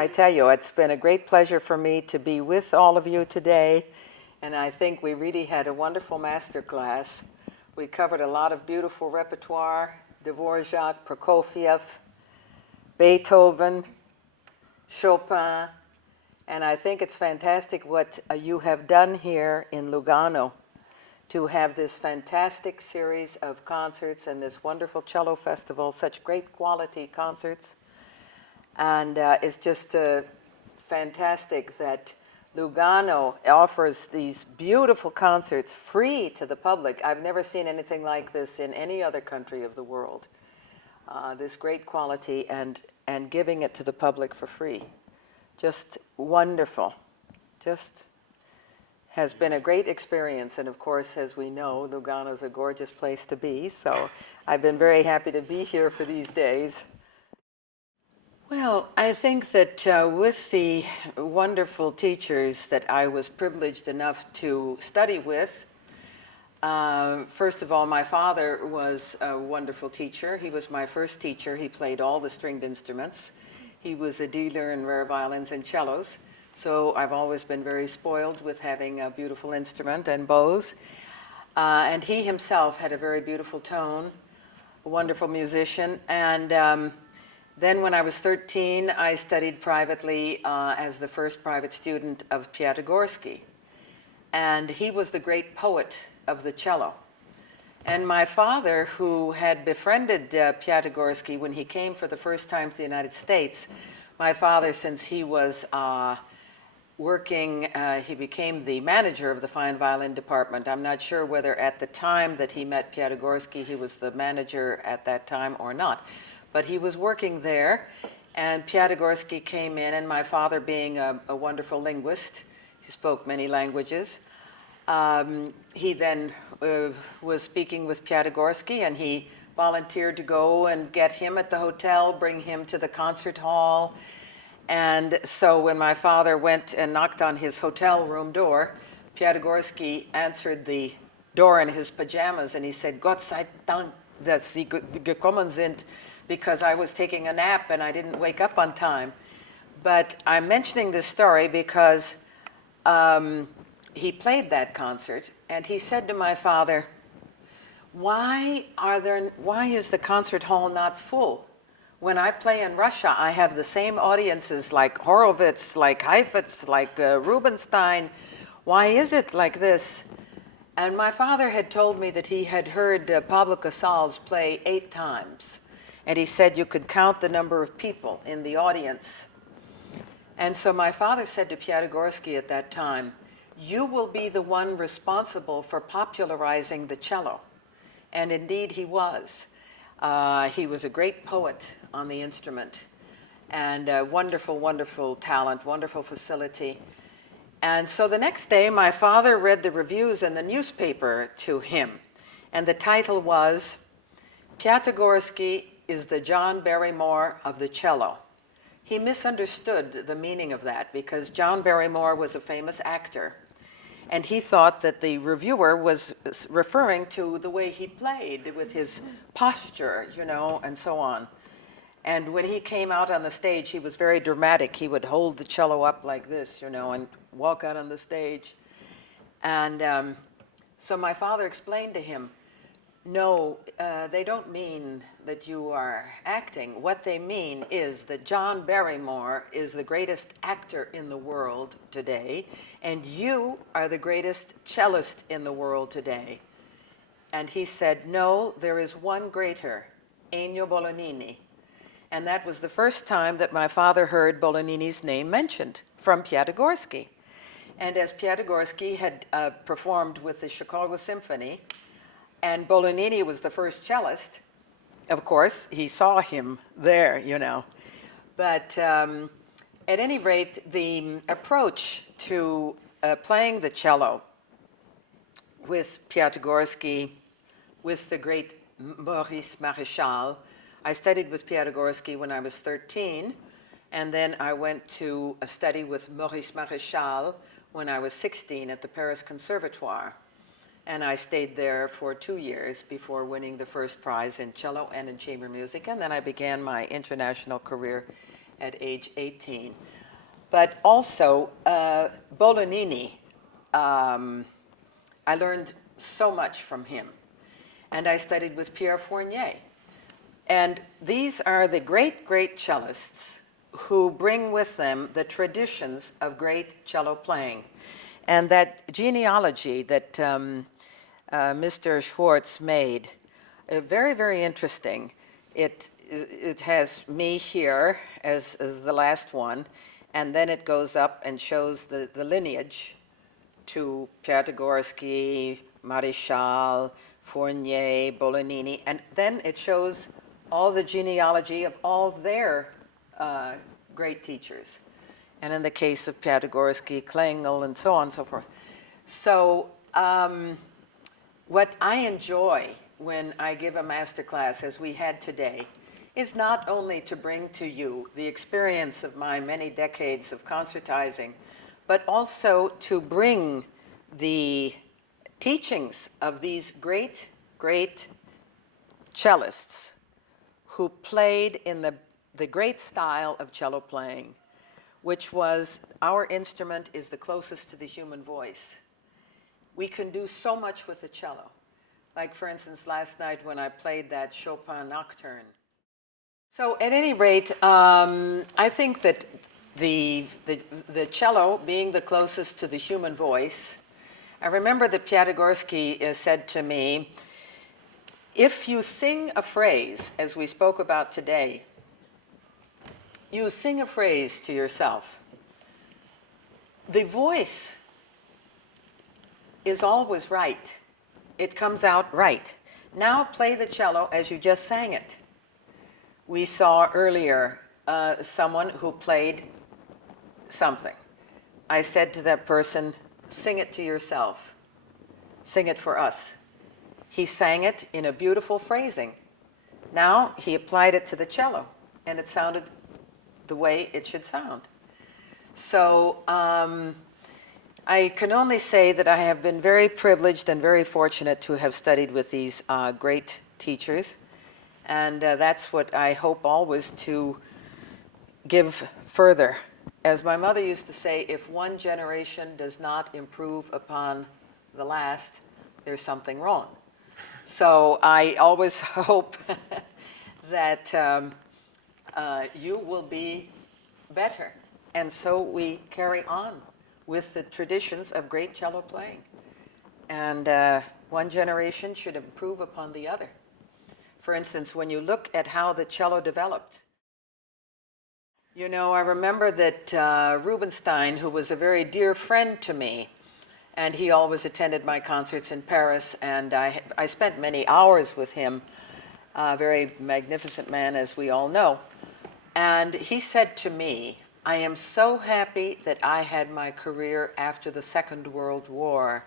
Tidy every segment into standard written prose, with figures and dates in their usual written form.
I tell you, it's been a great pleasure for me to be with all of you today, and I think we really had a wonderful master class. We covered a lot of beautiful repertoire, Dvorak, Prokofiev, Beethoven, Chopin, and I think it's fantastic what you have done here in Lugano to have this fantastic series of concerts and this wonderful cello festival, such great quality concerts. And it's just fantastic that Lugano offers these beautiful concerts free to the public. I've never seen anything like this in any other country of the world. This great quality and giving it to the public for free. Just wonderful. Just has been a great experience. And of course, as we know, Lugano is a gorgeous place to be. So I've been very happy to be here for these days. Well, I think that with the wonderful teachers that I was privileged enough to study with, first of all, my father was a wonderful teacher. He was my first teacher. He played all the stringed instruments. He was a dealer in rare violins and cellos, so I've always been very spoiled with having a beautiful instrument and bows. And he himself had a very beautiful tone, a wonderful musician, and then when I was 13, I studied privately as the first private student of Piatigorsky. And he was the great poet of the cello. And my father, who had befriended Piatigorsky when he came for the first time to the United States, my father, since he was working, he became the manager of the fine violin department. I'm not sure whether at the time that he met Piatigorsky, he was the manager at that time or not. But he was working there, and Piatigorsky came in, and my father, being a wonderful linguist, he spoke many languages, he then was speaking with Piatigorsky, and he volunteered to go and get him at the hotel, bring him to the concert hall. And so when my father went and knocked on his hotel room door, Piatigorsky answered the door in his pajamas, and he said, "Gott sei Dank, dass Sie gekommen sind," because I was taking a nap and I didn't wake up on time. But I'm mentioning this story because he played that concert, and he said to my father, why is the concert hall not full? When I play in Russia, I have the same audiences like Horowitz, like Heifetz, like Rubinstein. Why is it like this? And my father had told me that he had heard Pablo Casals play 8 times. And he said you could count the number of people in the audience. And so my father said to Piatigorsky at that time, "You will be the one responsible for popularizing the cello." And indeed he was. He was a great poet on the instrument, and wonderful, wonderful talent, wonderful facility. And so the next day, my father read the reviews in the newspaper to him, and the title was, "Piatigorsky is the John Barrymore of the cello." He misunderstood the meaning of that because John Barrymore was a famous actor, and he thought that the reviewer was referring to the way he played with his posture, you know, and so on. And when he came out on the stage, he was very dramatic. He would hold the cello up like this, you know, and walk out on the stage. And so my father explained to him, no, they don't mean that you are acting. What they mean is that John Barrymore is the greatest actor in the world today, and you are the greatest cellist in the world today. And he said, no, there is one greater, Ennio Bolognini. And that was the first time that my father heard Bolognini's name mentioned from Piatigorsky. And as Piatigorsky had performed with the Chicago Symphony, and Bolognini was the first cellist, of course, he saw him there, you know. But at any rate, the approach to playing the cello with Piatigorsky, with the great Maurice Maréchal, I studied with Piatigorsky when I was 13, and then I went to a study with Maurice Maréchal when I was 16 at the Paris Conservatoire. And I stayed there for 2 years before winning the first prize in cello and in chamber music. And then I began my international career at age 18. But also, Bolognini, I learned so much from him. And I studied with Pierre Fournier. And these are the great, great cellists who bring with them the traditions of great cello playing. And that genealogy that Mr. Schwartz made, very, very interesting. It has me here as the last one, and then it goes up and shows the lineage to Piatigorsky, Marichal, Fournier, Bolognini, and then it shows all the genealogy of all their great teachers. And in the case of Piatigorsky, Klengel, and so on and so forth. So what I enjoy when I give a master class, as we had today, is not only to bring to you the experience of my many decades of concertizing, but also to bring the teachings of these great, great cellists who played in the great style of cello playing, which was, our instrument is the closest to the human voice. We can do so much with the cello. Like, for instance, last night when I played that Chopin Nocturne. So at any rate, I think that the cello being the closest to the human voice, I remember that Piatigorsky said to me, if you sing a phrase, as we spoke about today, you sing a phrase to yourself. The voice is always right. It comes out right. Now play the cello as you just sang it. We saw earlier someone who played something. I said to that person, sing it to yourself. Sing it for us. He sang it in a beautiful phrasing. Now he applied it to the cello, and it sounded the way it should sound. So I can only say that I have been very privileged and very fortunate to have studied with these great teachers. And that's what I hope always to give further. As my mother used to say, if one generation does not improve upon the last, there's something wrong. So I always hope that you will be better. And so we carry on with the traditions of great cello playing. And one generation should improve upon the other. For instance, when you look at how the cello developed, you know, I remember that Rubinstein, who was a very dear friend to me, and he always attended my concerts in Paris, and I spent many hours with him, a very magnificent man, as we all know. And he said to me, I am so happy that I had my career after the Second World War,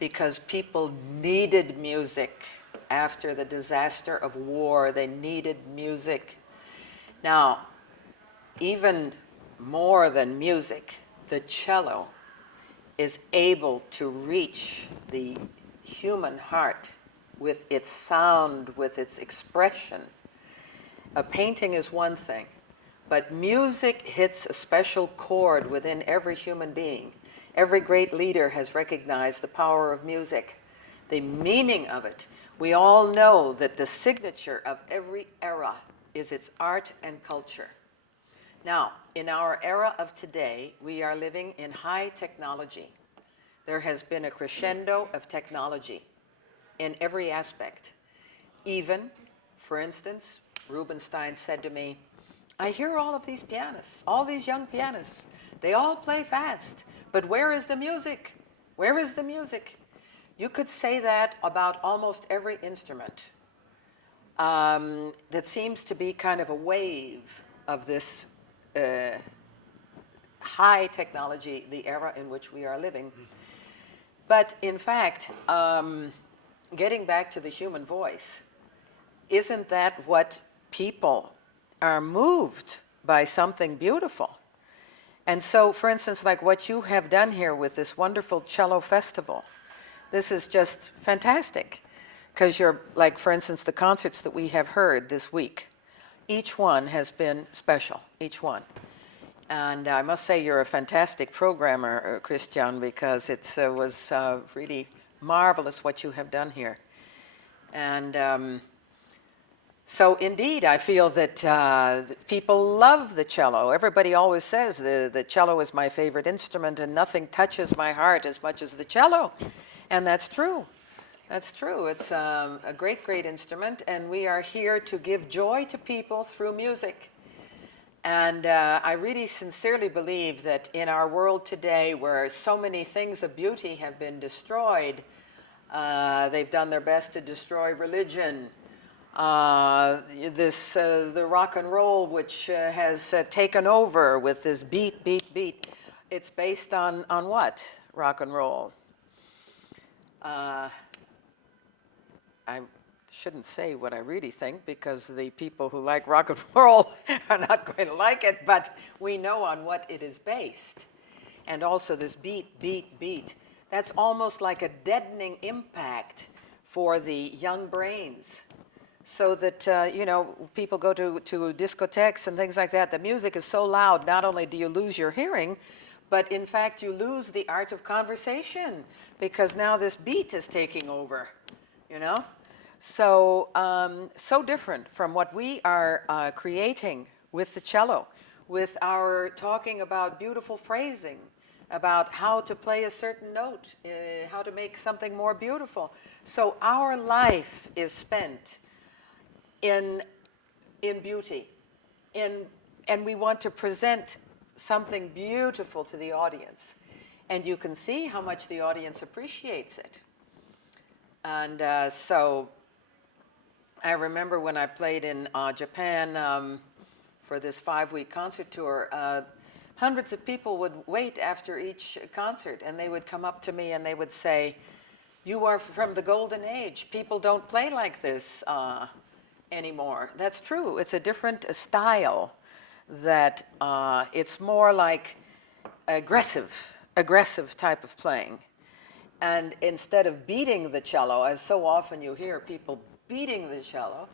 because people needed music. After the disaster of war, they needed music. Now, even more than music, the cello is able to reach the human heart with its sound, with its expression. A painting is one thing, but music hits a special chord within every human being. Every great leader has recognized the power of music, the meaning of it. We all know that the signature of every era is its art and culture. Now, in our era of today, we are living in high technology. There has been a crescendo of technology in every aspect. Even, for instance, Rubinstein said to me, I hear all of these pianists, all these young pianists. They all play fast, but where is the music? Where is the music? You could say that about almost every instrument. That seems to be kind of a wave of this high technology, the era in which we are living. But in fact, getting back to the human voice, isn't that what people are moved by, something beautiful? And so, for instance, like what you have done here with this wonderful cello festival, this is just fantastic, because you're, like, for instance, the concerts that we have heard this week, each one has been special, each one. And I must say you're a fantastic programmer, Christian, because it was really marvelous what you have done here. And so indeed, I feel that people love the cello. Everybody always says the cello is my favorite instrument and nothing touches my heart as much as the cello. And that's true. That's true. It's a great, great instrument, and we are here to give joy to people through music. And I really sincerely believe that in our world today, where so many things of beauty have been destroyed, they've done their best to destroy religion. The rock and roll, which has taken over with this beat, beat, beat. It's based on what? Rock and roll. I shouldn't say what I really think, because the people who like rock and roll are not going to like it, but we know on what it is based. And also this beat, beat, beat. That's almost like a deadening impact for the young brains. So that, you know, people go to discotheques and things like that. The music is so loud, not only do you lose your hearing, but in fact you lose the art of conversation, because now this beat is taking over, you know? So, so different from what we are creating with the cello, with our talking about beautiful phrasing, about how to play a certain note, how to make something more beautiful. So our life is spent in beauty, and we want to present something beautiful to the audience. And you can see how much the audience appreciates it. And so I remember when I played in Japan for this 5-week concert tour, hundreds of people would wait after each concert, and they would come up to me and they would say, "You are from the golden age. People don't play like this anymore." That's true. It's a different style, that it's more like aggressive type of playing. And instead of beating the cello, as so often you hear people beating the cello,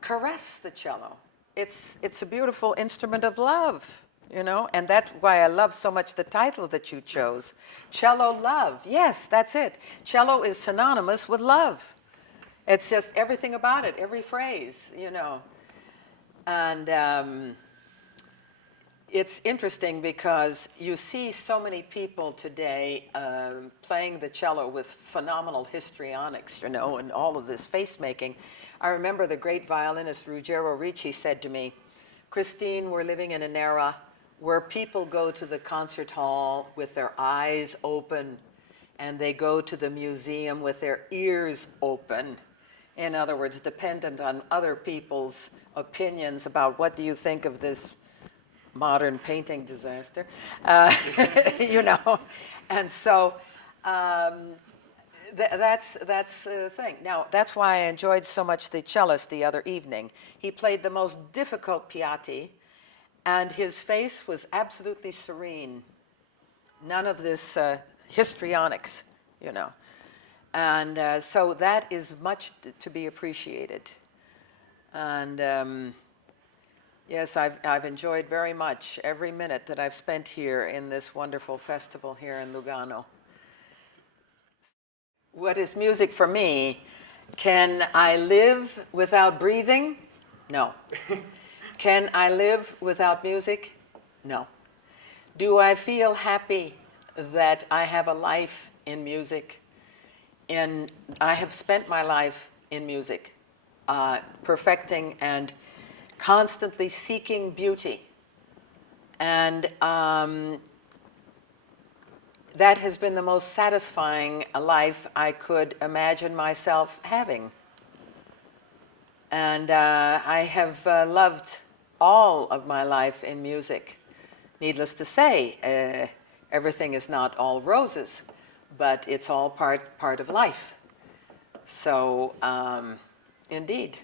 caress the cello. It's a beautiful instrument of love, you know, and that's why I love so much the title that you chose, Cello Love. Yes, that's it. Cello is synonymous with love. It's just everything about it, every phrase, you know. And it's interesting because you see so many people today playing the cello with phenomenal histrionics, you know, and all of this face making. I remember the great violinist Ruggero Ricci said to me, "Christine, we're living in an era where people go to the concert hall with their eyes open, and they go to the museum with their ears open. In other words, dependent on other people's opinions about what do you think of this modern painting disaster, you know." And so that's the thing. Now, that's why I enjoyed so much the cellist the other evening. He played the most difficult piatti, and his face was absolutely serene. None of this histrionics, you know. And so that is much to be appreciated. And yes, I've enjoyed very much every minute that I've spent here in this wonderful festival here in Lugano. What is music for me? Can I live without breathing? No. Can I live without music? No. Do I feel happy that I have a life in music? I have spent my life in music, perfecting and constantly seeking beauty. And that has been the most satisfying life I could imagine myself having. And I have loved all of my life in music. Needless to say, everything is not all roses, but it's all part of life. So, indeed.